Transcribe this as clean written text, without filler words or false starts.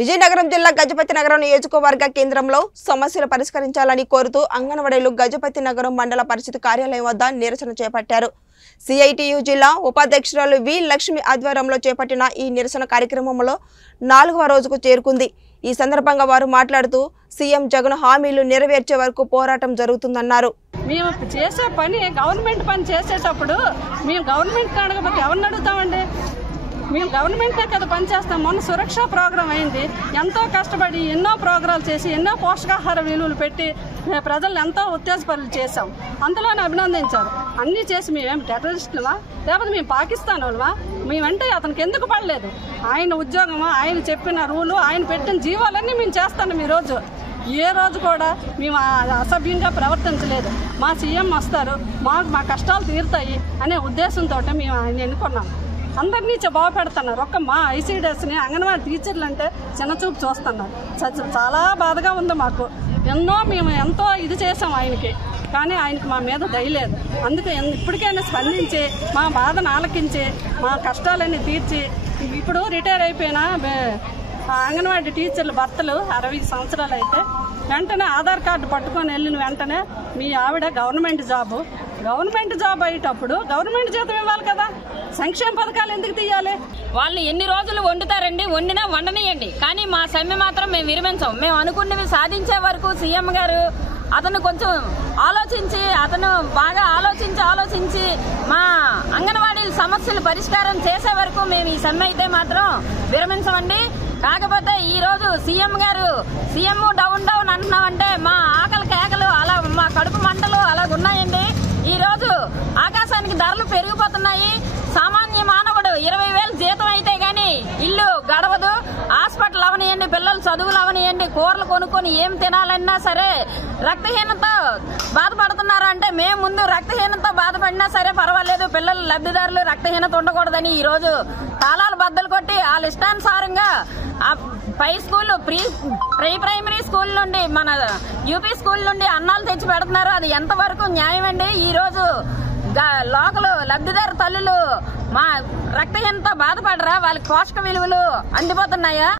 విజయనగరం జిల్లా గజపతి నగరం నియోజకవర్గ కేంద్రంలో సమస్యలు పరిష్కరించాలని కోరుతూ అంగన్వాడీలు గజపతి నగరం మండల పరిషత్ కార్యాలయం వద్ద నిరసన చేపట్టారు. సిఐటియు జిల్లా ఉపాధ్యక్షురాలు వి లక్ష్మి ఆధ్వర్యంలో చేపట్టిన ఈ నిరసన కార్యక్రమంలో 4వ రోజుకు చేరుకుంది. ఈ సందర్భంగా వారు మాట్లాడుతూ సీఎం జగన్ హామీలు నెరవేర్చే వరకు పోరాటం జరుగుతుందన్నారు. మేము చేసే పని గవర్నమెంట్ పని చేసేటప్పుడు మేము గవర్నమెంట్ అడగకపోతే ఎవరిని అడుగుతామండి? మేము గవర్నమెంటే కదా పనిచేస్తాం. మొన్న సురక్ష ప్రోగ్రాం అయింది. ఎంతో కష్టపడి ఎన్నో ప్రోగ్రాలు చేసి ఎన్నో పోషకాహార విలువలు పెట్టి ప్రజలు ఎంతో ఉత్తేజపరులు చేశాం. అంతలోనే అభినందించారు. అన్నీ చేసి మేమేం టెర్రరిస్టులమా లేకపోతే మేము పాకిస్తాన్ వాళ్ళమా? మేమంటే అతనికి ఎందుకు పడలేదు? ఆయన ఉద్యోగమా, ఆయన చెప్పిన రూలు, ఆయన పెట్టిన జీవాలన్నీ మేము చేస్తాం. ఈరోజు ఏ రోజు కూడా మేము అసభ్యంగా ప్రవర్తించలేదు. మా సీఎం వస్తారు, మా కష్టాలు తీరుతాయి అనే ఉద్దేశంతో మేము ఆయన ఎన్నుకున్నాం. అందరినీ బాగుపెడుతున్నారు. ఒక్క మా ఐసీడీఎస్ని అంగన్వాడీ టీచర్లు అంటే చిన్నచూపు చూస్తున్నారు. చాలా బాధగా ఉంది మాకు. మేము ఎంతో ఇది చేసాం ఆయనకి, కానీ ఆయనకి మా మీద దయలేదు. అందుకే ఇప్పటికైనా స్పందించి మా బాధను ఆలకించి మా కష్టాలన్నీ తీర్చి ఇప్పుడు రిటైర్ అయిపోయిన అంగన్వాడీ టీచర్ల భర్తలు 60 సంవత్సరాలు అయితే వెంటనే ఆధార్ కార్డు పట్టుకొని వెళ్ళిన వెంటనే మీ ఆవిడ గవర్నమెంట్ జాబ్ అయ్యేటప్పుడు గవర్నమెంట్ జీతం ఇవ్వాలి కదా. సంక్షేమ పథకాలు ఎందుకు తీయాలి? వాళ్ళు ఎన్ని రోజులు వండుతారండి, వండినా వండనియండి, కానీ మా సమ్మె మాత్రం మేము విరమించాం. మేము అనుకున్నవి సాధించే వరకు సీఎం గారు అతను కొంచెం ఆలోచించి బాగా ఆలోచించి మా అంగన్వాడీల సమస్యలు పరిష్కారం చేసే వరకు మేము ఈ సమ్మె అయితే మాత్రం విరమించమండి. కాకపోతే ఈ రోజు సీఎం డౌన్ అంటున్నామంటే మా ఆకలి కేకలు అలా, మా కడుపు మంటలు అలాగున్నాయండి. ఈ రోజు ఆకాశానికి ధరలు పెరిగిపోతున్నాయి. సామాన్య మానవుడు 20,000 జీతం అయితే గాని ఇల్లు గడవదు. హాస్పిటల్ అవనియండి, పిల్లలు చదువులు అవనియండి, కూరలు కొనుక్కొని ఏం తినాలన్నా సరే రక్తహీనతో బాధపడుతున్నారు. అంటే మేము ముందు రక్తహీనతో బాధపడినా సరే పర్వాలేదు, పిల్లలు లబ్ధిదారులు రక్తహీనత ఉండకూడదని ఈ రోజు తాళాలు బద్దలు కొట్టి వాళ్ళ ఇష్టానుసారంగా పై స్కూల్ ప్రైమరీ స్కూల్ నుండి మన యూపీ స్కూల్ నుండి అన్నాలు తెచ్చి పెడుతున్నారు. అది ఎంతవరకు న్యాయం అండి? ఈ రోజు లోకల్ లబ్ధిదారు తల్లులు మా రక్తహీనత బాధపడరా? వాళ్ళకి పోషక విలువలు అందిపోతున్నాయా?